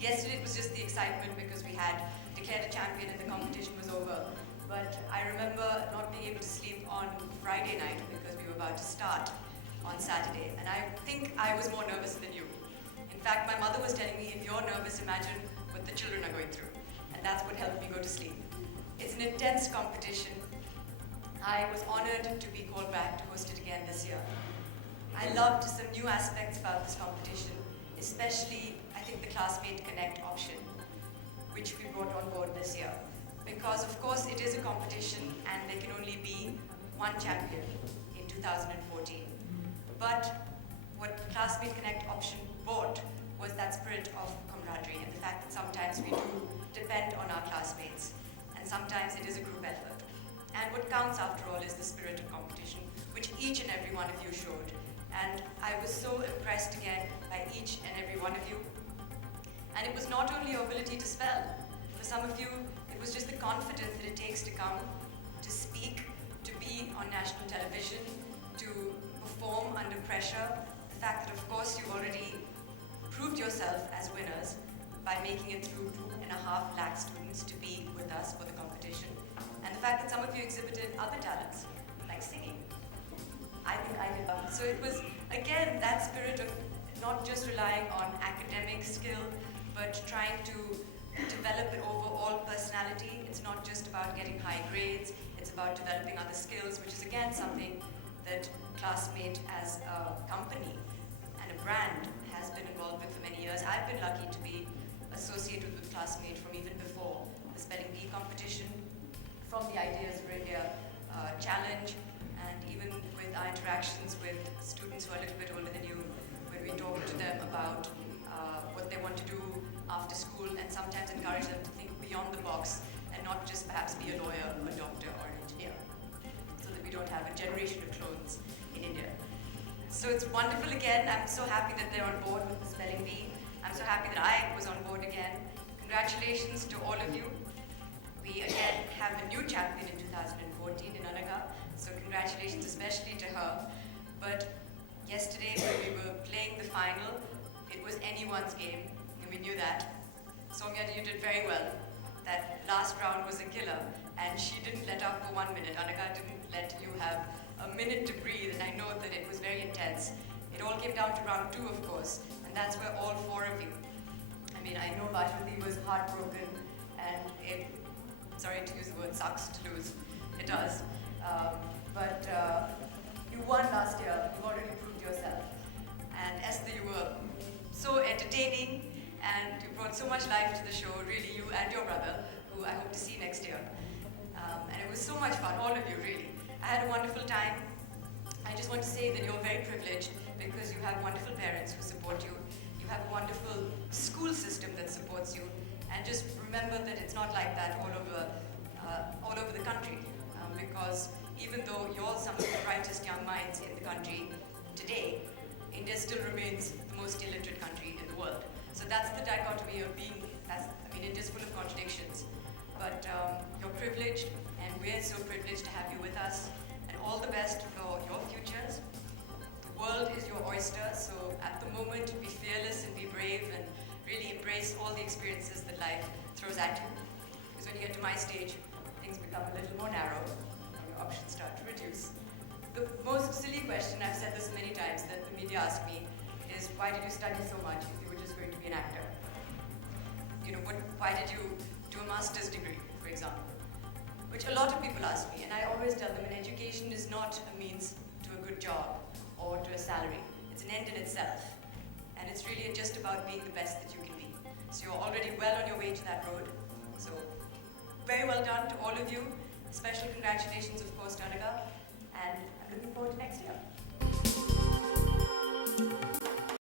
Yesterday it was just the excitement because we had declared a champion and the competition was over. But I remember not being able to sleep on Friday night because we were about to start on Saturday. And I think I was more nervous than you. In fact, my mother was telling me, if you're nervous, imagine what the children are going through. And that's what helped me go to sleep. It's an intense competition. I was honored to be called back to host it again this year. I loved some new aspects about this competition, especially, I think, the Classmate Connect option, which we brought on board this year. Because, of course, it is a competition and there can only be one champion in 2014. But what Classmate Connect option brought was that spirit of camaraderie and the fact that sometimes we do depend on our classmates and sometimes it is a group effort. And what counts, after all, is the spirit of competition, which each and every one of you showed. And I was so impressed again by each and every one of you. And it was not only your ability to spell. For some of you, it was just the confidence that it takes to come, to speak, to be on national television, to perform under pressure. The fact that, of course, you already proved yourself as winners by making it through 2.5 lakh students to be with us for the competition. And the fact that some of you exhibited other talents, like singing. I think I did that. So it was, again, that spirit of not just relying on academic skill, but trying to develop an overall personality. It's not just about getting high grades, it's about developing other skills, which is again something that Classmate as a company and a brand has been involved with for many years. I've been lucky to be associated with Classmate from even before the Spelling Bee competition, from the Ideas for India challenge, and even with our interactions with students who are a little bit older than you, when we talk to them about what they want to do after school and sometimes encourage them to think beyond the box and not just perhaps be a lawyer, a doctor, or an engineer, so that we don't have a generation of clones in India. So it's wonderful again. I'm so happy that they're on board with the Spelling Bee. I'm so happy that I was on board again. Congratulations to all of you. We again have a new champion in 2014 in Anaga, so congratulations especially to her. But yesterday when we were playing the final, it was anyone's game, and we knew that. Soumya, you did very well. That last round was a killer, and she didn't let up for 1 minute. Anaga didn't let you have a minute to breathe, and I know that it was very intense. It all came down to round 2, of course, and that's where all 4 of you, I mean, I know Bajwati was heartbroken, and it, sorry to use the word, sucks to lose. It does. But you won last year. You've already proved yourself. And Esther, you were so entertaining, and you brought so much life to the show, really, you and your brother, who I hope to see next year. And it was so much fun, all of you, really. I had a wonderful time. I just want to say that you're very privileged because you have wonderful parents who support you. You have a wonderful school system that supports you. And just remember that it's not like that all over the country. Because even though you're some of the brightest young minds in the country today, India still remains the most illiterate country in the world. So that's the dichotomy of being, India's full of contradictions. But you're privileged, and we're so privileged to have you with us. And all the best for your futures. The world is your oyster, so at the moment, be fearless and be brave and really embrace all the experiences that life throws at you. Because when you get to my stage, things become a little more narrow, and your options start to reduce. The most silly question, I've said this many times, that the media ask me is, why did you study so much if you were just going to be an actor? Why did you do a master's degree, for example? Which a lot of people ask me, and I always tell them, an education is not a means to a good job or to a salary. It's an end in itself. And it's really just about being the best that you can be. So you're already well on your way to that road. So very well done to all of you. Special congratulations, of course, to Anaga. And I'm looking forward to next year.